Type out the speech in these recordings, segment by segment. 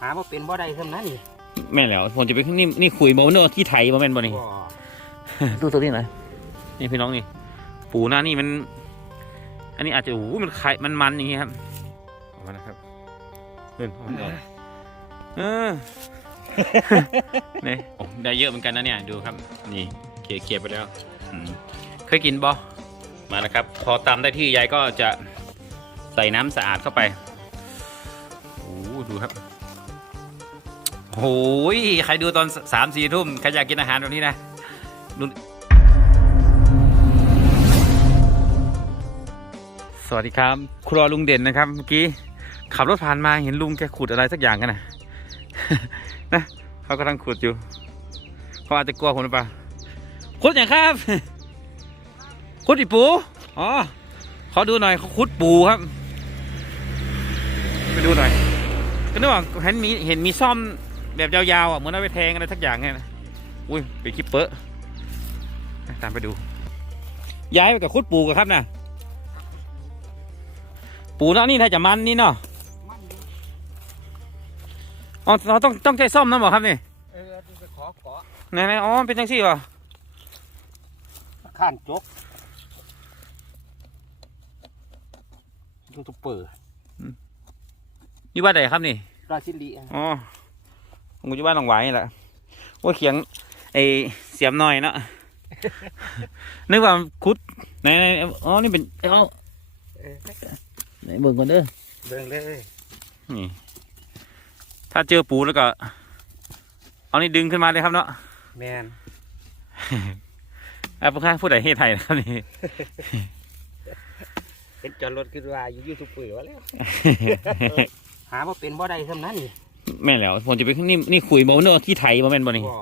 หาว่าเป็นบ่ได้เท่านั้นนี่แม่นแล้วผมจะไปนี่นี่คุยบอกว่าเนื้อที่ไทยบ่แม่นบ่นี่ บ่ดูตัวนี้หน่อยนี่พี่น้องนี่ ปูหน้านี่มัน อันนี้อาจจะโอ้โหมันไข่มันมันอย่างงี้ครับออกมานะครับเดินออกมาก่อนเออ นี่โอ้ได้เยอะเหมือนกันนะเนี่ยดูครับ นี่เกี่ยเกี่ยไปแล้วอืมเคยกินบ่มาแล้วครับ พอตำได้ที่ยายก็จะใส่น้ำสะอาดเข้าไปโอ้โหดูครับ โอ้ยใครดูตอนสามสี่ทุ่มใครอยากกินอาหารแบบนี้นะสวัสดีครับครัวลุงเด่นนะครับเมื่อกี้ขับรถผ่านมาเห็นลุงแกขุดอะไรสักอย่างกันนะนะเขากำลังขุดอยู่เขาอาจจะกลัวผมหรือเปล่าขุดอย่างครับขุดอีปูอ๋อขอดูหน่อยเขาขุดปูครับไปดูหน่อยก็นึกว่าเห็นมีเห็นมีซ่อม แบบยาวๆอะเหมือนเอาไปแทงอะไรสักอย่างเนี่ยนะอุ้ยไปคิปเปอร์ตามไปดู ย้ายไปกับขุดปูกันครับนะปูเนาะนี่ถ้าจะมันนี่เนาะมันอยู่อ๋อเราต้องต้องใช้ซ่อมนะบอกครับนี่เออดูไปขอเกาะไหนไหนอ๋อเป็นจังซี่ป่ะข้านจกยูทูบเบอร์อยู่บ้านไหนครับนี่ราชิลีอ๋อ ผมอยู่บ้านหนองหวายนี่แหละว่าเขียงไอเสียมหน่อยเนาะ นึกว่าคุดไหนไหนอ๋อนี่เป็นเอ้าเออไหนเบิ่งก่อนเด้อเบิ่งเลยนี่ ถ้าเจอปูแล้วก็เอานี่ดึงขึ้นมาเลยครับเนาะแมนอะพวกข้าพูดไหนเฮไทยนะครับนี่ เป็นจอดรถขึ้นว่าอยู่ยูทูบเบอร์วะแล้ว หาว่าเป็นบ่ได้เท่านั้นนี่ แม่นแล้วผมจะไปนี่นี่คุยบอกว่าเนื้อที่ไทยบ่แม่นบ่นี่บ่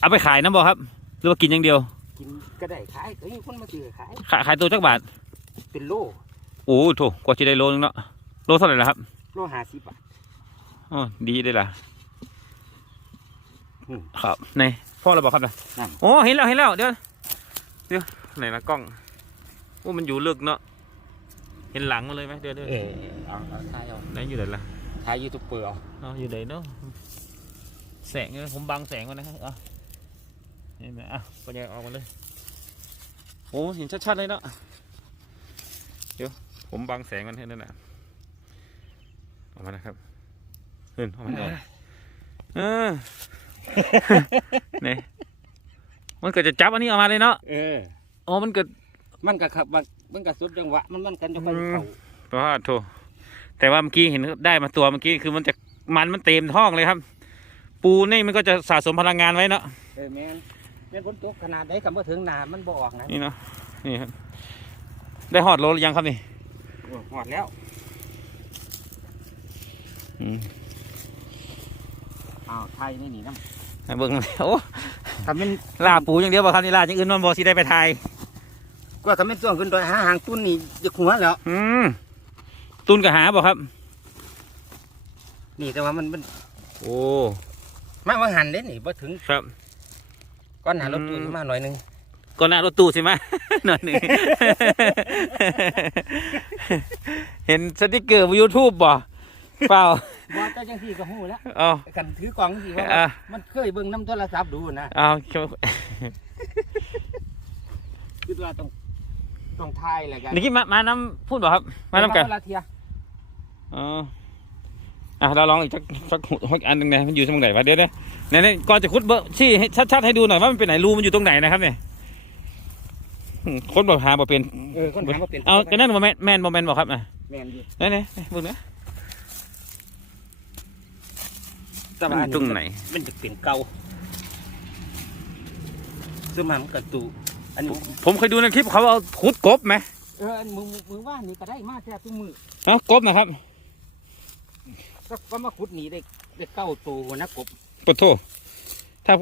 เอาไปขายน้ำบ่ครับ หรือว่ากินอย่างเดียว กินก็ได้ขายก็มีคนมาซื้อขายขายขายตัวจักบาท เป็นโลโอ้โถกว่าจะได้โลนึงเนาะโลเท่าไหร่ละครับ โลห้าสิบบาทอ๋อดีได้ละอืมครับในพ่อเราบอกครับนะนั่นโอ้เห็นแล้วเห็นแล้วเดี๋ยวเดี๋ยวไหนละกล้องโอ้มันอยู่ลึกเนาะเห็นหลังมันเลยไหมเดี๋ยวเดี๋ยวเออเอาเอาขายเอาไหนอยู่ไหนล่ะขายยูทูบเบอร์เอาอ๋ออยู่ไหนเนาะแสงเนี่ยผมบังแสงก่อนนะครับอะเห็นไหมอะก็ยังออกมาเลยโอ้เห็นชัดๆเลยเนาะเดี๋ยวผมบังแสงก่อนให้นั่นน่ะออกมานะครับขึ้นออกมาก่อนเออนี่มันเกิดจะจับอันนี้ออกมาเลยเนาะเอออ๋อมันเกิดมันก็ขับมัน มันก็สุดจังหวะมันมันกันจะไปอืมเขาเพราะว่าโถแต่ว่าเมื่อกี้เห็นได้มาตัวเมื่อกี้คือมันจะมันมันเต็มท้องเลยครับ ปูนี่มันก็จะสะสมพลังงานไว้เนาะเออแม่นแม่นฝนตกขนาดใดคำว่าถึงหนามันบ่ออกนะนี่เนาะนี่ครับได้หอดโลหรือยังครับนี่โอ้หอดแล้วอืมอ้าวไทยไม่หนีน้ให้เบิ่งโอ้ำทำเป็นล่าปูอย่างเดียวบ่ครับนี่ล่าอย่างอื่นมันบ่สิได้ไปทา ยก็ทำเป็นส่วงขึ้นโดอยหาหางตุ้นนี่จะหัวแล้ว อืมตุนกับหาบ่ครับ นี่แต่ว่ามันมันโอ้มาว่าหันเด้นี่บ่ถึงครับ ก้อนหารถอืมตุ้นมาหน่อยหนึงก่อนหน้ารถตู้ใช่ไหม หน่อยหนึ่ง เห็นสติกเกอร์บนยูทูบบ่เปล่าบ่เจ้าจังซี่ก็ฮู้แล้วเอากันถือกล่องสิว่าอะ มันเคยเบิ่งน้ำโทรศัพท์ดูนะเอาคือว่าต้อง ต้องทายแหละกันนี่กี้มามาน้ำพูดบ่ครับ มาน้ำกันเวลาเทียอ๋ออะเราลองอีกสักสักสักอันหนึ่งนะมันอยู่ตรงไหนวะเดี๋ยวนะเนี่ยเนี่ยก่อนจะคุดเบอร์ชี้ให้ชัดๆให้ดูหน่อยว่ามันเป็นไหนรูมันอยู่ตรงไหนนะครับเนี่ยอืมคนบอกหาบ่เป็นเออคนถามว่าเป็นเอาจะนั่นบ่แมนแมนบ่แมนบอกครับอะแม่นอยู่นี่นี่เบิ่งนะแต่มัว่านอยู่ตรงไหนมันจะเป็นเก่าซึ่งมันกระตู อันนี้ผมเคยดูในคลิปเขาเอาขุดกบไหมเอออันมือมือว่านี่ก็ได้มาแทบทุกมือเอากบนะครับก็ก็มาขุดหนีได้ได้เก้าตัวนะกบปะโทถ้า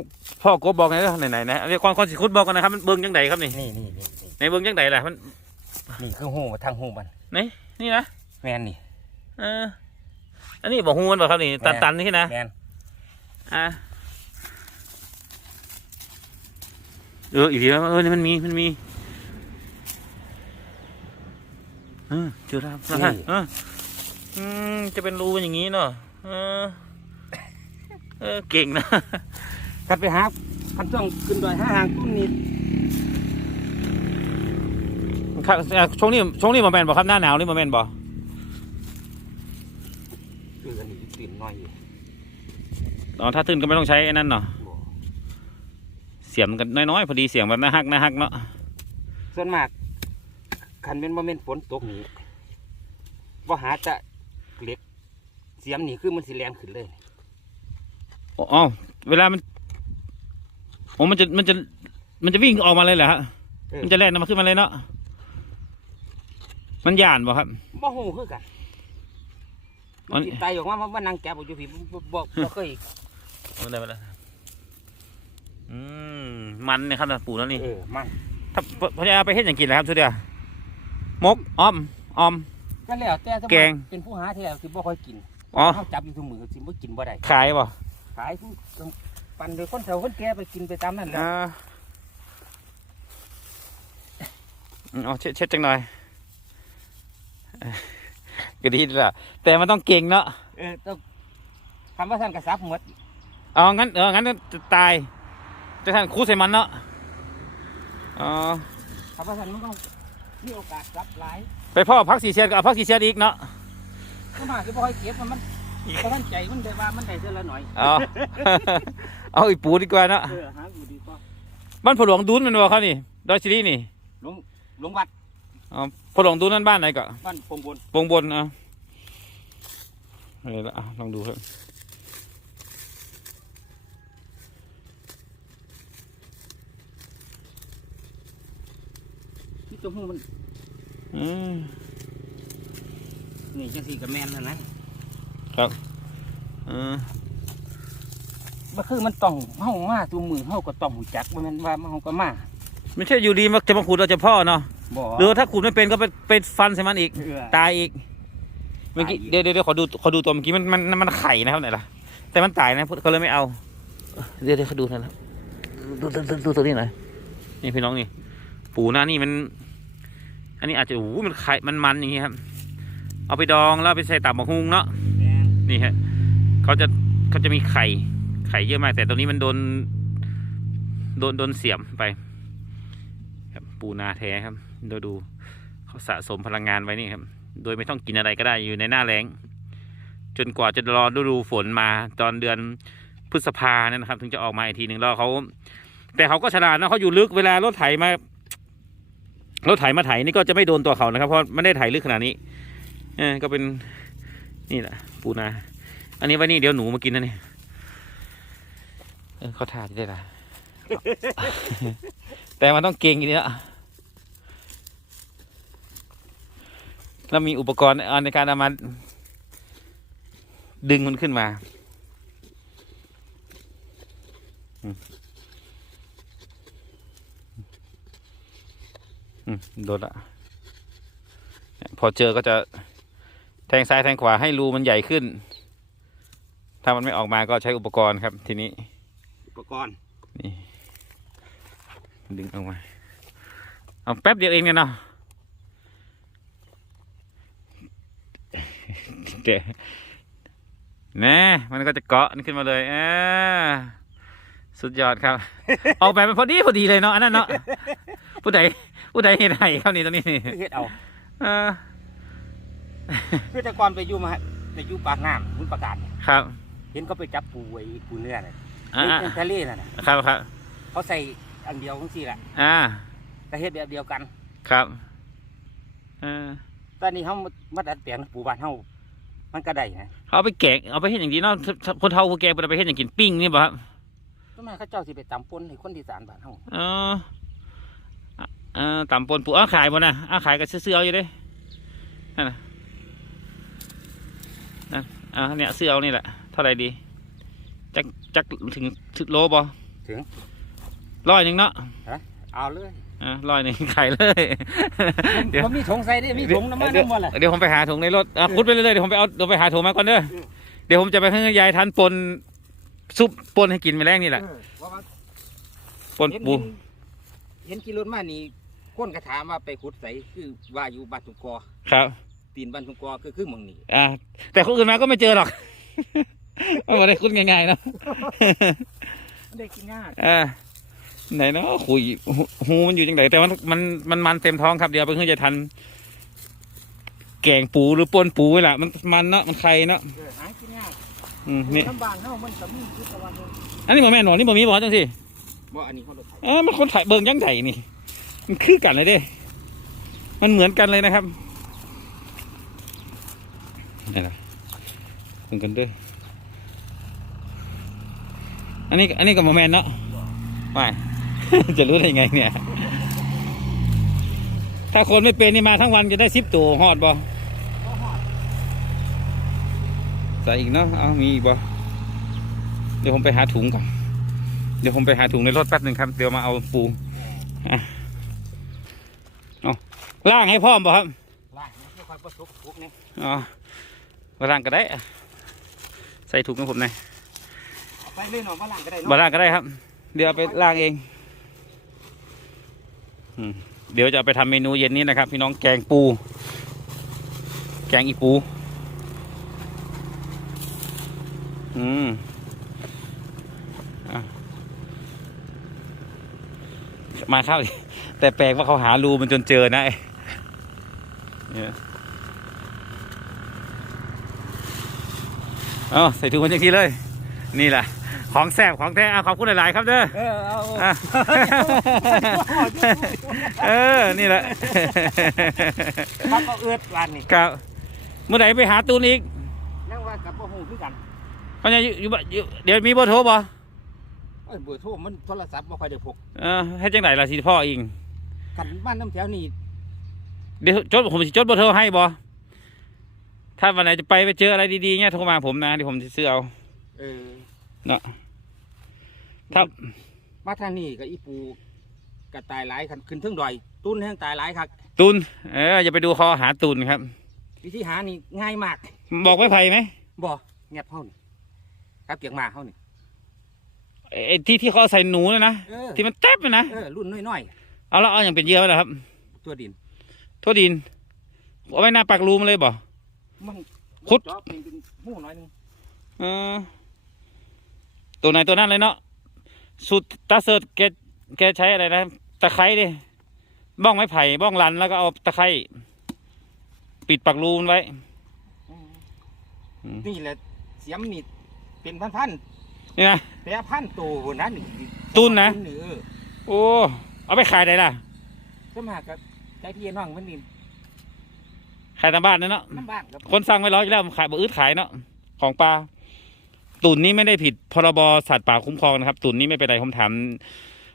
พ่อกบบอกไงไหนไหนๆนะเรียกความความสิขุดบอกกันนะครับมันเบิ่งจังไดครับนี่นี่นี่นี่นี่ในเบิ่งจังไดล่ะมันนี่คือหูทางหูมันนี่นะแมนนี่เอออันนี้บอกฮูมันบอกครับนี่ตันตันๆนี่นะแมนอะ เอออีกทีว่าเออนี่มันมีมันมีเออเจอแล้วครับนี่เอออืมจะเป็นรูเป็นอย่างนี้เนาะเออเออเก่งนะกันไปหาคันช่วงขึ้นดอยห้าหางตุ้นนี่ครับเอ่อช่วงนี้ช่วงนี้มาแมนบ่ครับหน้าหนาวนี่มาแมนบ่คืออันนี้ตื่นหน่อยอยู่อ๋อถ้าตื่นก็ไม่ต้องใช้ไอ้นั่นเนาะบ่เสียงกันน้อยๆ พอดีเสียงแบบน่าฮักน่าฮักเนาะส่วนมากคันเป็นโมเมนต์ฝนตกนี่บ่หาจะเล็กเสียมนี่คือมันสิแรงขึ้นเลยอ๋อเวลามันโอ้มันจะมันจะมันจะวิ่งออกมาเลยเหรอฮะเออมันจะแล่นมาขึ้นมาเลยเนาะมันย่านบ่ครับบ่ฮู้คือกันอันติดไตออกมาว่านั่งแกะบ่อยู่พี่บ่บ่บ่เคยเอาได้ไปแล้ว อืมมันเนี่ยครับนะปู่แล้วนี่เออมันถ้าพญาไปเฮ็ดอย่างกินแล้วครับทุเดียวมกอ้อมอ้อม ก็แล้วแต่สมมุติแกง เป็นผู้หาแท้สิบ่ค่อยกินอ๋อเฮาจับอยู่ทุกมื้อสิบ่กินบ่ได้ขายบ่ขายผู้ปั่นโดยคนเฒ่าคนแก่ไปกินไปตามนั้นแหละอ่าอืมเอาเช็ดเช็ดจังหน่อยเอ้ยก็ดีละแต่มันต้องเก่งเนาะเออต้องคำว่าท่านกระซับหมดเอางั้นเอองั้นจะตาย จะท่านคูใส่มันเนาะอ๋อคำว่าท่านมันต้องมีโอกาสรับหลายไปพ่อพักสีเชียดก็เอาพักสีเชียดอีกเนาะก็มาสิบ่ค่อยเก็บมันมันเพราะมันใจมันได้ว่ามันได้เท่าละหน่อยเอาเอาอีปูดีกว่าเนาะเออหาอยู่ดีกว่าบ้านผลหลวงดูนแมันบ่ครับนี่ดอยชิลีนี่หลวงหลวงวัดผลหลวงดูนนั่นบ้านไหนก็บ้านปงบนวงบนเอาเอาละอะลองดูครับ ที่ตัวหูมันอืมนี่จังสี่กับแมนแล้วนะเออบ่คือมันต้องเฮามาตัวมือเฮาก็ต้องหูจักว่ามันว่าเฮาก็มาไม่ใช่อยู่ดีมักจะมาขูดเราจะพ่อเนาะบ่หรือว่าถ้าขูดไม่เป็นก็ไปไปฟันใส่มันอีกเออตายอีกเมื่อกี้ตายอีกเดี๋ยวเดี๋ยวเดี๋ยวขอดูขอดูตัวเมื่อกี้มันมันมันไข่นะครับไหนล่ะแต่มันตายนะเขาเลยไม่เอา เดี๋ยวเดี๋ยวเขาดูหน่อยนะดูดูดูดูตัวนี้หน่อยนี่พี่น้องนี่ ปูหน้านี่มัน อันนี้อาจจะโอ้โหมันไข่มันมันอย่างงี้ครับ เอาไปดองแล้วเอาไปใส่ตับหมกฮุงเนาะแม่นนี่ฮะเขาจะเขาจะมีไข่ ไข่เยอะมาก แต่ตรงนี้มันโดน โดนโดนเสียมไป ครับปูนาแท้ครับดูดูเขาสะสมพลังงานไว้นี่ครับ โดยไม่ต้องกินอะไรก็ได้อยู่ในหน้าแล้งจนกว่าจะรอฤดูฝนมาตอนเดือนพฤษภาเนี่ยนะครับ ถึงจะออกมาอีกทีหนึ่งแล้วเขา แต่เขาก็ฉลาดนะเขาอยู่ลึกเวลารถไถมา รถไถมาไถนี่ก็จะไม่โดนตัวเขานะครับ เพราะไม่ได้ไถลึกขนาดนี้เออก็เป็นนี่แหละปูนา อันนี้ไว้นี่เดี๋ยวหนูมากินนะนี่เออเขาทาจะได้ละแต่มันต้องเก่งอีกนี่ละแล้วมีอุปกรณ์ในการเอามาดึงมันขึ้นมาอืมอืม โดนละเนี่ยพอเจอก็จะแทงซ้ายแทงขวาให้รูมันใหญ่ขึ้น ถ้ามันไม่ออกมาก็ใช้อุปกรณ์ครับ ทีนี้ อุปกรณ์ นี่ ดึงออกมา เอาแป๊บเดียวเองเนี่ยเนาะเดี๋ยวแน่มันก็จะเกาะนี่ขึ้นมาเลยอ่าสุดยอดครับ ออกแบบมันพอดีพอดีเลยเนาะอันนั้นเนาะผู้ใด ผู้ใดเห็นไหครับนี่ตรงนี้นี่เฮ็ดเอาเออคือแต่ก่อนไปอยู่มาไปอยู่ปากน้ำคุณประกาศเนี่ยครับ เห็นเขาไปจับปูไอ้ปูเนื้อน่ะอ่าในทะเลน่ะน่ะครับครับเขาใส่อันเดียวทั้งสี่แหละอ่าก็เฮ็ดแบบเดียวกัน ครับเออตอนนี้เฮามาดัดแปลงปูบ้านเฮามันก็ได้นะเอาไปแกงเอาไปเห็นอย่างดีเนาะคนเฒ่าคนแก่ไปไปเห็นอย่างกินปิ้งนี่ป่ะครับทำไมเขาเจ้าสิไปตำปนให้คนที่สานบ้านเฮาเออเออตำปนปูอ้าขายบ่นะอ้าขายกับเสื้อๆอยู่เด้นั่นน่ะนั่นอ่าเนี่ยเสื้อเอานี่แหละเท่าไหร่ดีจักจักถึงถึงโลบ่ร้อยหนึ่งเนาะเอาเลยอ่าร้อยหนึ่งขายเลยเดี๋ยวผมมีถุงใส่ได้มีถุงน้ำมันน้ำมันล่ะเดี๋ยวผมไปหาถุงในรถอะพุดไปเรื่อยๆเดี๋ยวผมไปเอาเดี๋ยวไปหาถุงมาก่อนเด้อเออเดี๋ยวผมจะไปให้ยายทันปนซุปปนให้กินไปแรงนี่แหละเออว่าว่าปนเห็นปูเห็นเห็นกี่รถมานี่ คนก็ถามว่าไปขุดใสคือว่าอยู่บ้านทุงกอครับ ตีนบ้านทุงกอคือคือหมองนี้อ่า แต่คนอื่นมาก็ไม่เจอหรอกไม่ได้คุ้นง่ายๆเนอะมันได้กินง่ายอ่าไหนเนาะคุยหูหูมันอยู่จังไหนแต่มันมันมันมันเต็มท้องครับเดี๋ยวเพิ่งจะทัน แกงปูหรือปนปูนี่แหละมันมันเนาะมันไข่เนาะเออหากินง่ายอืมนี่ลำบากเฮามันก็มีคือตะวันนึงอันนี้บ่แม่นหนอนนี่บ่มีบ่จังสิบ่อันนี้เขารถไถ เออมันคนถ่ายเบิ่งยังไงนี่ มันคือกันเลยเด้ มันเหมือนกันเลยนะครับนี่ละเหมือนกันเด้ออันนี้อันนี้กับโมแมนเนาะไม่ จะรู้ได้ไงเนี่ย ถ้าคนไม่เป็นนี่มาทั้งวันจะได้สิบตัวหอดบอใส่อีกเนาะ เอามีอีกบ่เดี๋ยวผมไปหาถุงก่อน เดี๋ยวผมไปหาถุงในรถแป๊บหนึ่งครับ เดี๋ยวมาเอาปูอะ ล่างให้พร้อมบ่ครับล่างนี่ค่อยๆประสบทุกนี่อ๋อมาล่างก็ได้อะใส่ถุงให้ผมหน่อยเอาไปเลยเนาะมาล่างก็ได้มาเนาะล่างก็ได้ครับ เดี๋ยวเอาไปล่างเองอืมเดี๋ยวจะเอาไปทำเมนูเย็นนี้นะครับ พี่น้องแกงปู แกงอีปู อืมอะมาเข้าดิแต่แปลกว่าเขาหารูมันจนเจอนะไอ้ เนี่ยเอาใส่ถุงมันจังทีเลย นี่แหละของแซ่บของแท้เอาขอบคุณหลาย ๆ ครับเด้อเออเอาอะเออ นี่แหละพักก็เอื้อดวันนี่ครับเมื่อไหร่ไปหาตูนอีกยังว่ากับบ่ฮู้คือกันเขาจะอยู่อยู่บ้านอยู่เดี๋ยวมีเบอร์โทรบ่เอ้ยเบอร์โทรมันโทรศัพท์บ่ค่อยได้พกเออให้จังไหนล่ะสิพ่อเองกันบ้านน้ำแถวนี้ เดี๋ยวจดผมสิจดเบอร์โทรให้บ่ถ้าวันไหนจะไปไปเจออะไรดีๆเงี้ยโทรมาผมนะเดี๋ยวผมจะซื้อเอาเออเนาะครับมาทางนี้ก็อีปูกระตายหลายคันขึ้นเทิงดอย ตุ้นแห้งตายหลายคักตูนเอออย่าไปดูคอหาตูนครับ วิธีหานี่ง่ายมากบอกไว้ไผ่ไหมบ่เงียบเฮานี่ครับเกียงมาเฮานี่ ไอ้ที่ที่เขาเอาใส่หนูนะนะเออ ที่มันแทบนะเออรุ่นน้อยเอาแล้วเอาอย่างเป็นเยอะแล้วครับ ๆ ตัวดินโทษดินเอาไว้หน้าปากรูมันเลยบ่ มันขุด จอบนี่เป็นหมู่น้อยหนึงเออตัวไหนตัวนั้นเลยเนาะสุดตาเสิร์ตแกแกใช้อะไรนะตะไคร้ดิบ้องไม้ไผ่บ้องลันแล้วก็เอาตะไคร้ปิดปากรูมันไว้ อืมนี่แหละเสียมนี่เป็นพันนี่นะ ๆแต่พันตัวบนนั้นนี่ตุ้นนะ เออโอ้เอาไปขายได้ล่ะสมหากกับ ใจพี่น้องมันนี่ขายตามบ้านนั่นเนาะน้ำบ้านครับคนสั่งไว้ร้อยอยู่แล้วขายบ่อึดขายเนาะของปลาตุนนี่ไม่ได้ผิดพรบสัตว์ป่าคุ้มครองนะครับ ตุนนี่ไม่เป็นไรผมถาม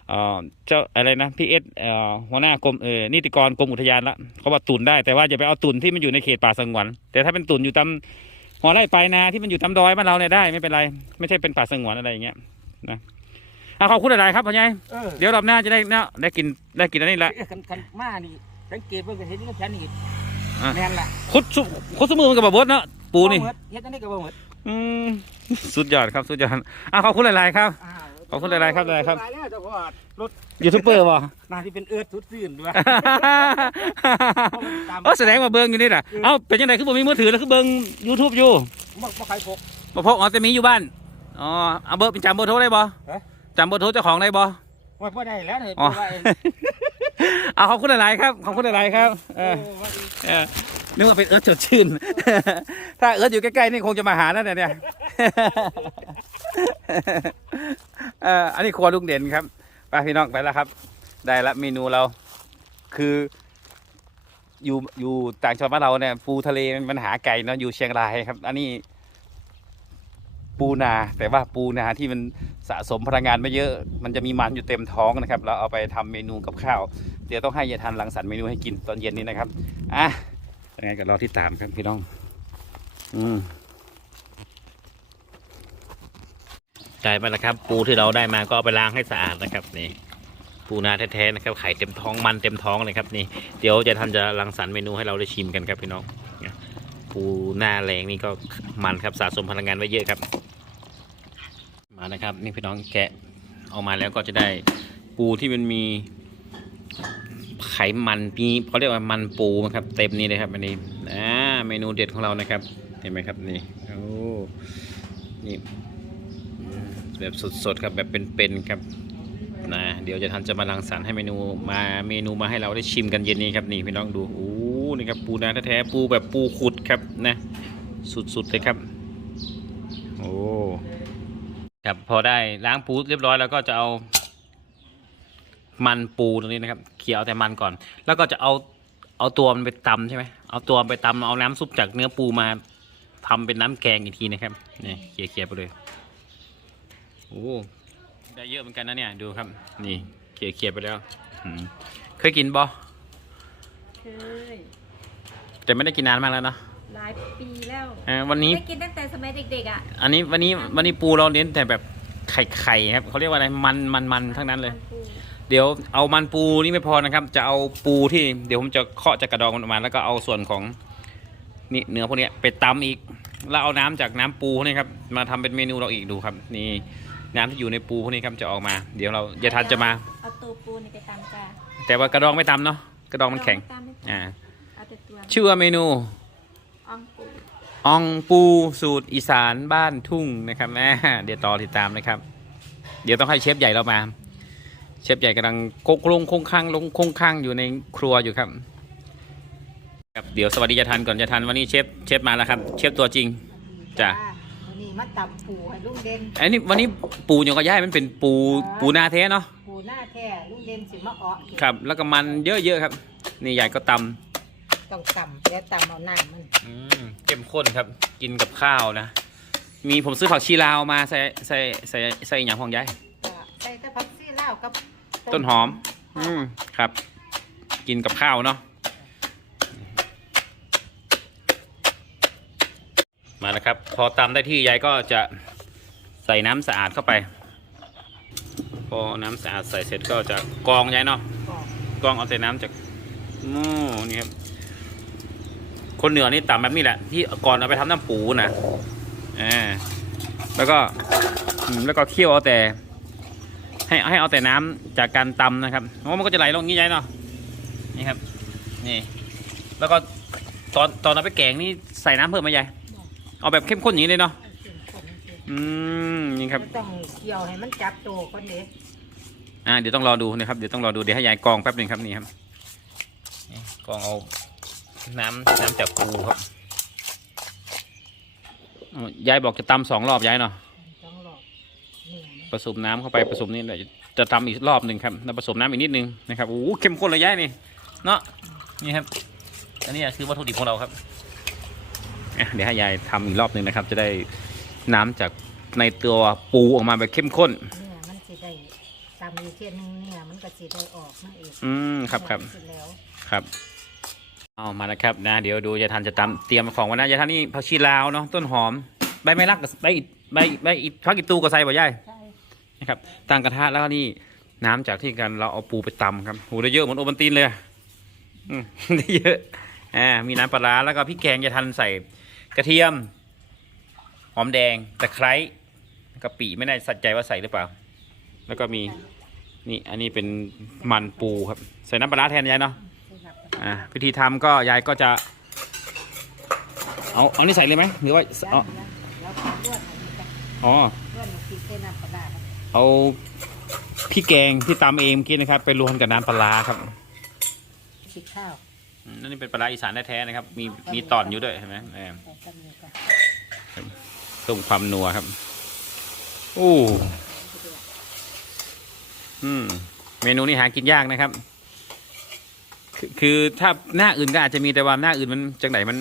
เอ่อเจ้าอะไรนะพี่เอสเอ่อหัวหน้ากรมเออนิติกรกรมอุทยานละเขาบอกตุนได้แต่ว่าอย่าไปเอาตุนที่มันอยู่ในเขตป่าสงวน แต่ถ้าเป็นตุนอยู่ตามหัวไร่ปลายนาที่มันอยู่ตามดอยบ้านเราเนี่ยได้ไม่เป็นไร ไม่ใช่เป็นป่าสงวนอะไรอย่างเงี้ยนะอะขอบคุณหลายๆครับพ่อใหญ่เออเดี๋ยวรอบหน้าจะได้เนาะได้กินได้กินอันนี้แหละ เอ้ยคันคันมานี่ สังเกตเพิ่นก็เห็นนี่ก็แค่นี้อะ แม่นล่ะคุดสุคุดสมือมันกับบะบดเนาะปูนี่บ่หมดเฮ็ดอันนี้ก็บ่หมดอืมสุดยอดครับสุดยอดอะขอบคุณหลายๆครับอ้าวขอบคุณหลายๆครับหลายๆครับ หลแล้วเจ้าพ่อรถยูทูบเบอร์บ่ น่าที่เป็นเอิร์ดสุดซื่นด้วย เออแสดงว่าเบิ้งอยู่นี่แหละเอ้าเป็นยังไงคือผมมีมือถือแล้วคือเบิ้ง YouTube อยู่บ่บ่ใครพกมาพกอ๋อแต่มีอยู่บ้านอ๋อเอาเบอร์เป็นจำเบอร์โทรได้บ่เอ๊ะจำเบอร์โทรเจ้าของได้บ่ ว่าบ่ได้แล้วเนี่ยอ๋อเพราะว่าเอง เอาขอบคุณหลายๆครับขอบคุณหลายๆครับเออโอ้ว่าดีเออนึกว่าเป็นเอิร์ธสดชื่น ถ้าเอิร์ธอยู่ใกล้ๆนี่คงจะมาหาแล้วเนี่ยเนี่ยเอออันนี้ครัวลุงเด่นครับไปพี่น้องไปแล้วครับ ได้ละเมนูเรา คือ อยู่อยู่ต่างจังหวัดบ้านเราเนี่ยปูทะเลมันหาไก่เนาะอยู่เชียงรายครับ อันนี้ ปูนา แต่ว่าปูนาที่มันสะสมพลังงานไม่เยอะ มันจะมีมันอยู่เต็มท้องนะครับเราเอาไปทำเมนูกับข้าว เดี๋ยวต้องให้ยายทันหลังสรรเมนูให้กินตอนเย็นนี้นะครับอะยังไงก็รอที่ตามครับพี่น้อง อืมได้มาแล้วครับ ปูที่เราได้มาก็เอาไปล้างให้สะอาดนะครับนี่ปูนาแท้ๆนะครับไข่เต็มท้องมันเต็มท้องเลยครับนี่เดี๋ยวจะทันจะรังสรรค์เมนูให้เราได้ชิมกันครับพี่น้อง ปูหน้าแรงนี่ก็มันครับสะสมพลังงานไว้เยอะครับ มานะครับนี่พี่น้องแกะออกมาแล้วก็จะได้ปูที่มันมีไขมันมีเขาเรียกว่ามันปูนะครับ เต็มนี้เลยครับอันนี้อ่าเมนูเด็ดของเรานะครับ เห็นไหมครับนี่โอ้นี่แบบสดๆครับแบบเป็นๆครับนะเดี๋ยวจะทันจะมาลังสรรค์ให้เมนูมาเมนูมาให้เราได้ชิมกันเย็นนี้ครับนี่พี่น้องดูโอ้ นี่ครับปูนาแท้ๆปูแบบปูขุดครับนะสุดๆเลยครับ โอ้ครับพอได้ล้างปูเรียบร้อยแล้วก็จะเอา มันปูตรงนี้นะครับเคี่ยวแต่มันก่อน แล้วก็จะเอาเอาตัวมันไปตำใช่ไหมเอาตัวมันไปตำเอาน้ำซุปจากเนื้อปูมาทำเป็นน้ำแกงอีกทีนะครับนี่เคี่ยวเคี่ยวไปเลยโอ้ได้เยอะเหมือนกันนะเนี่ยดูครับ นี่เคี่ยวเคี่ยวไปแล้วเคยกินบ่เคย แต่ไม่ได้กินนานมากแล้วเนาะหลายปีแล้วเออวันนี้ ไม่กินตั้งแต่สมัยเด็กๆอะอันนี้วันนี้วันนี้ปูเราเน้นแต่แบบไข่ไข่ครับเขาเรียกว่าอะไรมันมันมันทั้งนั้นเลยมันปูเดี๋ยวเอามันปูนี่ไม่พอนะครับ จะเอาปูที่เดี๋ยวผมจะเคาะจากกระดองมันออกมา แล้วก็เอาส่วนของนี่เนื้อพวกเนี้ยไปตำอีก แล้วเอาน้ำจากน้ำปูพวกนี้ครับมาทำเป็นเมนูเราอีกดูครับ นี่น้ำที่อยู่ในปูพวกนี้ครับจะออกมา เดี๋ยวเราอย่าทันจะมาเอาตัวปูนี่ไปตำจ้าแต่ว่ากระดองไม่ตำเนาะกระดองมันแข็งตำไม่ตำอ่า เอาแต่ตัวชื่อว่าเมนู อ่องปูอองปูสูตรอีสานบ้านทุ่งนะครับแม่เดี๋ยวต่อติดตามนะครับ เดี๋ยวต้องให้เชฟใหญ่เรามา เชฟใหญ่กำลังโคลงคงข้างลงคงข้างอยู่ในครัวอยู่ครับครับเดี๋ยวสวัสดีจะทันก่อนจะทันวันนี้เชฟเชฟมาแล้วครับ เชฟตัวจริงจ้ะวันนี้มาตับปูให้ลุงเด่นอันนี้วันนี้ปูหยงกระย่ายมันเป็นปูปูนาเทเนาะปูหน้าแท้ลุงเด่นสิมาเอ้อครับ แล้วก็มันเยอะๆครับ นี่ใหญ่ก็ต ต้องตำแล้วตำเอาน้ำมันำอืมเข้มข้นครับกินกับข้าวนะ มีผมซื้อผักชีลาวมาใส่ใส่ใส่ใส่อย่างของยายก็ใส่แต่ผักซีลาวกับต้นหอม อืมครับ กินกับข้าวเนาะมาแล้วครับ พอตำได้ที่ยายก็จะใส่น้ำสะอาดเข้าไป พอน้ำสะอาดใส่เสร็จก็จะกรองยายเนาะกอกกรองเอาแต่น้ำจากโอ้นี่ครับ คนเหนือนี่ตำแบบนี้แหละ ที่ก่อนเอาไปทำน้ำปูนะอ่าแล้วก็อืมแล้วก็เคี่ยวเอาแต่ ให้ให้เอาแต่น้ำจากการตำนะครับเพราะมันก็จะไหลลงอย่างนี้ไงเนาะนี่ครับ นี่ แล้วก็ตอนตอนเอาไปแกงนี่ใส่น้ำเพิ่มไหมยายเอาแบบเข้มข้นอย่างนี้เลยเนาะเอาเส้นคนเส้นอืมนี่ครับต้องเคี่ยวให้มันจับโตก่อนเด้อ่าเดี๋ยวต้องรอดูนะครับเดี๋ยวต้องรอดูเดี๋ยวให้ยายกรองแป๊บหนึงครับนี่ครับนี่กรองเอา น้ำน้ำจากปูครับอ๋อยายบอกจะตำสองรอบยายเนาะต้องรอบนี่นะผสมน้ำเข้าไปผสมนี่เดี๋ยวจะทำอีกรอบหนึ่งครับแล้วผสมน้ำอีกนิดนึงนะครับโอ้โหเข้มข้นเลยยายนี่เนาะนี่ครับ อันนี้คือวัตถุดิบของเราครับอะเดี๋ยวให้ยายทำอีกรอบหนึ่งนะครับ จะได้น้ำจากในตัวปูออกมาแบบเข้มข้น เนี่ยมันสิได้ตำอีกเทียนึงเนี่ยมันก็สิได้ออกมาเองอืมครับครับ เสร็จแล้วครับ เอามาแล้วครับนะเดี๋ยวดูยายทันจะตำเตรียมของวันนะยายทันนี่ผักชีลาวเนาะต้นหอมใบไม้รักกับใบอิดใบใบอิดพักอิตูกับใส่บ่ยายใช่นะครับตั้งกระทะแล้วนี่น้ำจากที่กันเราเอาปูไปตำครับโหได้เยอะเหมือนโอบันตินเลยอืมได้เยอะอ่ามีน้ำปลาแล้วก็พริกแกงยายทันใส่กระเทียม หอมแดงตะไคร้กะปิไม่แน่สัใจว่าใส่หรือเปล่า แล้วก็มีนี่อันนี้เป็นมันปูครับ ใส่น้ำปลาแทนยายเนาะ อ่าพิธีทำก็ยายก็จะ เอาเอานี่ใส่เลยไหมหรือว่าย่างเอาย่างแล้วก็ลวดอันนี้จ้ะอ๋อลวดมันกินเส้นน้ำปลาร้านะเอาพี่แกงที่ตำเองเมื่อกินนะครับ ไปรวมกับน้ำปลาร้าครับพริกข้าวอืมนั่นนี่เป็นปลาร้าอีสานแท้ๆนะครับ มีมีตอนอยู่ด้วยเห็นไหมเออใส่ตำลึงก่อนเพิ่มความนัวครับอู้อืม เมนูนี้หากินยากนะครับ คือคือถ้าหน้าอื่นก็อาจจะมีแต่ว่าหน้าอื่นมันจังไหนมัน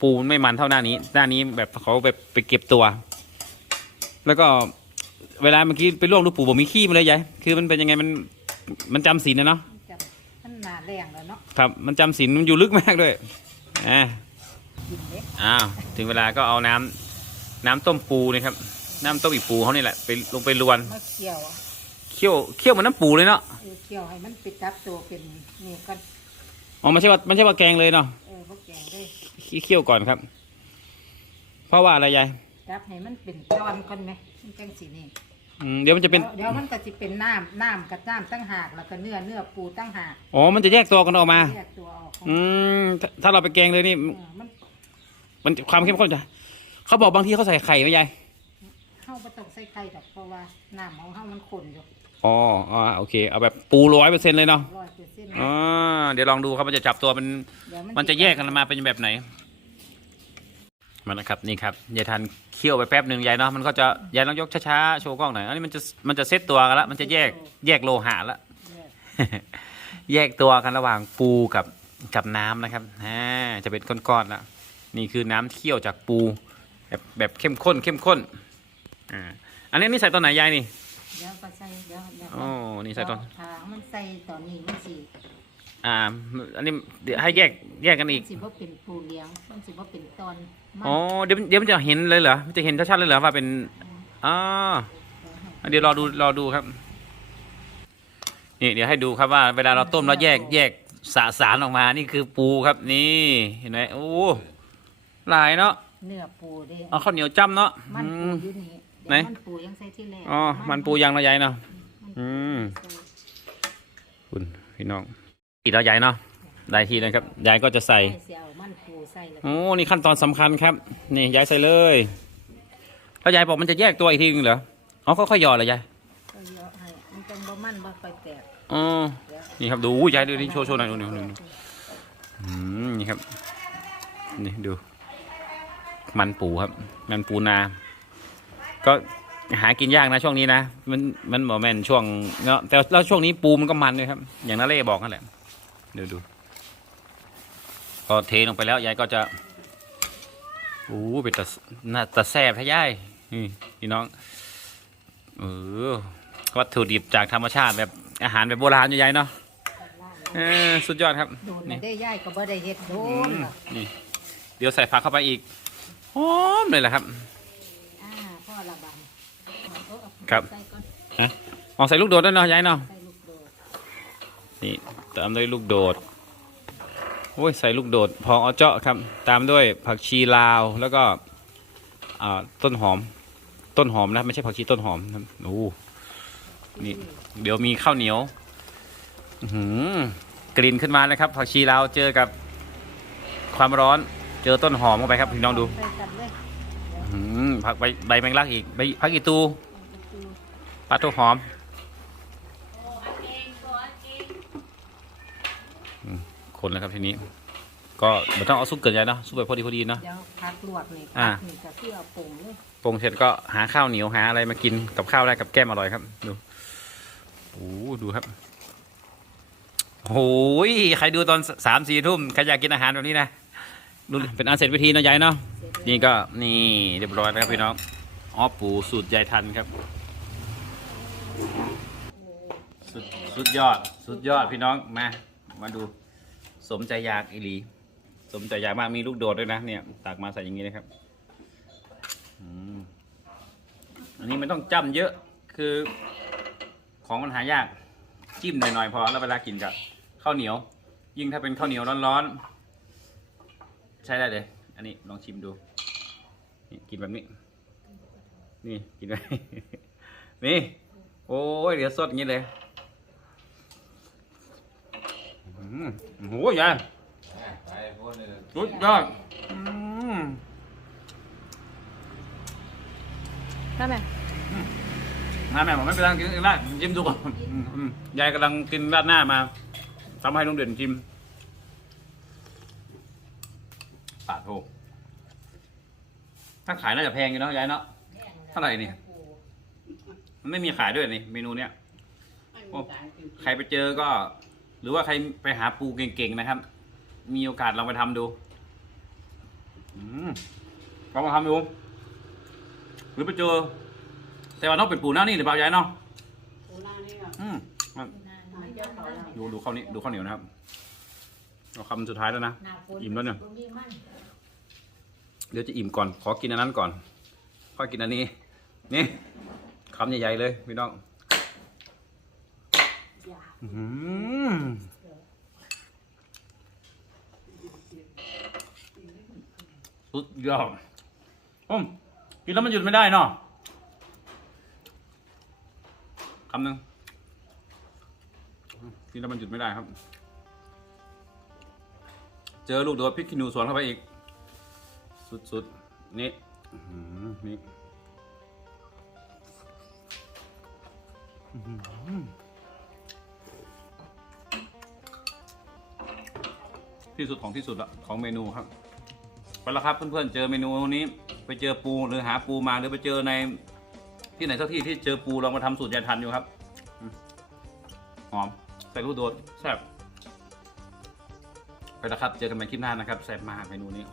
ปูมันไม่มันเท่าหน้านี้ หน้านี้แบบเขาแบบไปเก็บตัว แล้วก็เวลาเมื่อกี้ไปลวกลูกปูบอกมีขี้มาเลยยายคือมันเป็นยังไงมันมันจำศีลนะเนาะจำมันหนาแรงแล้วเนาะครับ มันจำศีลมันอยู่ลึกมากด้วยอ่ากินเล็กอ้าวถึงเวลาก็เอาน้ำน้ำต้มปูนะครับ น้ำต้มอีปูเขานี่แหละไปลงไปรวน มาเคี่ยว เคี่ยวเคี่ยวเหมือนน้ำปูเลยเนาะเออเคี่ยวให้มันปิดจับตัวเป็นนี่ก็อ๋อไม่ใช่ว่าไม่ใช่ว่าแกงเลยเนาะเออพวกแกงได้เคี่ยวก่อนครับ เพราะว่าอะไรยายจับให้มันเป็นตอนก่อนไหมมันจังสีนี่ออืมเดี๋ยวมันจะเป็นเดี๋ยวมันก็สิเป็นน้ำน้ำกับน้ำตั้งหากแล้วก็เนื้อเนื้อปูตั้งหากอ๋อมันจะแยกตัวกันออกมา แยกตัวออกอืมถ้าถ้าเราไปแกงเลยนี่ เออมันมันความเข้มข้นจะเขาบอกบางทีเขาใส่ไข่ไหมยาย เข้าบ่ต้องใส่ไข่ดอกเพราะว่าน้ำของเฮามันข้นอยู่ อ๋ออ๋อโอเค เอาแบบปูร้อยเปอร์เซ็นต์เลยเนาะร้อยเปอร์เซ็นต์อ๋อเดี๋ยวลองดูครับมันจะจับตัวมัน เดี๋ยวมันจะแยกกันมาเป็นแบบไหนมานะครับนี่ครับยายทันเคี่ยวไปแป๊บหนึ่งยายเนาะมันก็จะยายลองยกช้าๆโชว์กล้องหน่อยอันนี้มันจะมันจะเซตตัวกันละมันจะแยกแยกโลหะละ แยกแยกตัวกันระหว่างปูกับกับน้ำนะครับอ่าจะเป็นก้อนๆละนี่คือน้ำเคี่ยวจากปู แบบแบบเข้มข้นเข้มข้นอ่าอันนี้นี่ใส่ตอนไหนยายนี่ เดี๋ยวก็ใส่เดี๋ยวเดี๋ยวโอ้นี่ใส่ตอนทางมันใส่ตอนนี้มันสิอ่า อันนี้เดี๋ยวให้แยกแยกกันอีก มันสิบ่เป็นปูเลี้ยง มันสิบ่เป็นตอนมันอ๋อ เดี๋ยวเดี๋ยวมันจะเห็นเลยเหรอมันจะเห็นชัดๆเลยเหรอว่าเป็นอ๋อเดี๋ยวรอดูรอดูครับ นี่เดี๋ยวให้ดูครับว่า เวลาเราต้มเราแยกแยกสาสารออกมา นี่คือปูครับนี่เห็นไหมโอ้หลายเนาะเนื้อปูเด้เอาข้าวเหนียวจ้ำเนาะมันอืปูมอยู่นี่เดี๋ยว ไหนมันปูยังใส่ที่แรกอ๋อมันปูยางเราใหญ่เนาะมันอืมใส่คุณพี่น้องอีกแล้วใหญ่เนาะได้ทีนะครับยายก็จะใส่ใส่เสียวมันปูใส่แล้วโอ้นี่ขั้นตอนสำคัญครับ นี่ยายใส่เลยแล้วยายบอกมันจะแยกตัวอีกทีนึงเหรออ๋อค่อยๆหยอดเหรอยายก็เยอะให้มันจังบ่มันบ่ค่อยแตกอ๋อเดี๋ยวนี่ครับดูอุ้ยยายดูนี่โชว์โชว์หน่อยดูหน่อยดูหน่อยอืมนี่ครับนี่ดู มันปูครับ มันปูนา ก็หากินยากนะช่วงนี้นะ มันมันบอกแม่นช่วงเนาะแต่แล้วช่วงนี้ปูมันก็มันเลยครับ อย่างนาเล่บอกนั่นแหละเดี๋ยวดูก็เทลงไปแล้วยายก็จะโอ้เป็นตะน่าตะแซ่บทะยายนี่พี่น้องเออวัตถุดิบจากธรรมชาติแบบอาหารแบบโบราณอยู่ยายเนาะเออสุดยอดครับโดนนี่ไม่ได้ย่ายก็บ่ได้เฮ็ดโดอืนมล่ะนี่เดี๋ยวใส่ผักเข้าไปอีกหอมเลยแหละครับอ่าพ่อละบัง เอาเอาครับ ใส่ก่อนอ๋อใส่ลูกโดดด้วยเนาะยายเนาะ ใส่ลูกโดดนี่ตามด้วยลูกโดด โอ้ยใส่ลูกโดด พอเอาเจาะครับ ตามด้วยผักชีลาวแล้วก็อ่าต้นหอม ต้นหอมนะไม่ใช่ผักชีต้นหอมนะโอ้นี่ เดี๋ยวมีข้าวเหนียวอื้อหือกลิ่นขึ้นมาแล้วครับ ผักชีลาวเจอกับความร้อน เจอต้นหอมเข้าไปครับพี่น้องดู ใส่กันเลย อื้อหือผักใบใบแมงลักอีกใบผักอีตูปลาทูหอมอืมคนแล้วครับทีนี้ ก็ไม่ต้องเอาซุปเกินใหญ่เนอะซุปแบบพอดีพอดีเนาะ เดี๋ยวพักลวกนี่อ่า พักนี่ก็คือเอาปรุงเลยปรุงเสร็จก็หาข้าวเหนียวหาอะไรมากินกับข้าวได้กับแก้มอร่อยครับ ดูโอ้โหดูครับโอ้ยใครดูตอนสามสี่ทุ่มใครอยากกินอาหารแบบนี้นะ ดูเป็นอันเสร็จวิธีเนอะยายเนาะนี่ก็นี่เรียบร้อยแล้วครับพี่น้องอ๋อปูสูตรยายทันครับ สุดสุดยอดสุดยอดพี่น้องมามาดูสมใจอยากอีหลี สมใจอยากมากมีลูกโดดด้วยนะเนี่ยตักมาใส่อย่างนี้นะครับอืมอันนี้มันต้องจ้ำเยอะคือของมันหายากจิ้มหน่อยๆพอแล้วเวลากินกับข้าวเหนียว ยิ่งถ้าเป็นข้าวเหนียวร้อนๆ ช้ได้เลย อันนี้ลองชิมดูนี่กินแบบนี้ นี่กินไป นี่ โอ้ยเดี๋ยวสดอย่างนี้เลยอืมโอ้โหยายสุดยอดอืมได้ไหมมาแม่ผมไม่เป็นไรกินได้ชิมดูก่อนอืมอืมยายกำลังกินราดหน้ามาทำให้ลุงเด่นชิม ปาดโถถ้าขายน่าจะแพงอยู่เนาะยายเนาะ เท่าไหร่นี่มันไม่มีขายด้วยนี่เมนูเนี้ยโอ้ใครไปเจอก็ หรือว่าใครไปหาปูเก่งๆนะครับ มีโอกาสลองไปทำดูอืมลองมาทำดู หรือไปเจอ แต่ว่าน้องเป็นปูหน้านี่หรือเปล่ายายเนาะอืม ดูดูข้าวนี้ดูข้าวเหนียวนะครับ เอาคำสุดท้ายแล้วนะ หน้าฝนอิ่มแล้วเนี่ย บ่มีมันเดี๋ยวจะอิ่มก่อน ขอกินอันนั้นก่อน ค่อยกินอันนี้ นี่คำใหญ่ๆเลยพี่น้องอื้อหือสุดยอดอืมกินแล้วมันหยุดไม่ได้เนาะคำหนึ่งกินแล้วมันหยุดไม่ได้ครับ เจอลูกโดดพริกขี้หนูสวนเข้าไปอีก สุดๆ นี่นี่ที่สุดของที่สุดละของเมนูครับไปแล้วครับเพื่อนๆเจอเมนูนี้ ไปเจอปูหรือหาปูมาหรือไปเจอในที่ไหนสักที่ที่เจอปูลองมาทำสูตรยายทันอยู่ครับหอมใส่ลูกโดดแซ่บ ไปแล้วครับ เจอกันใหม่คลิปหน้านะครับแซ่บมากเมนูนี้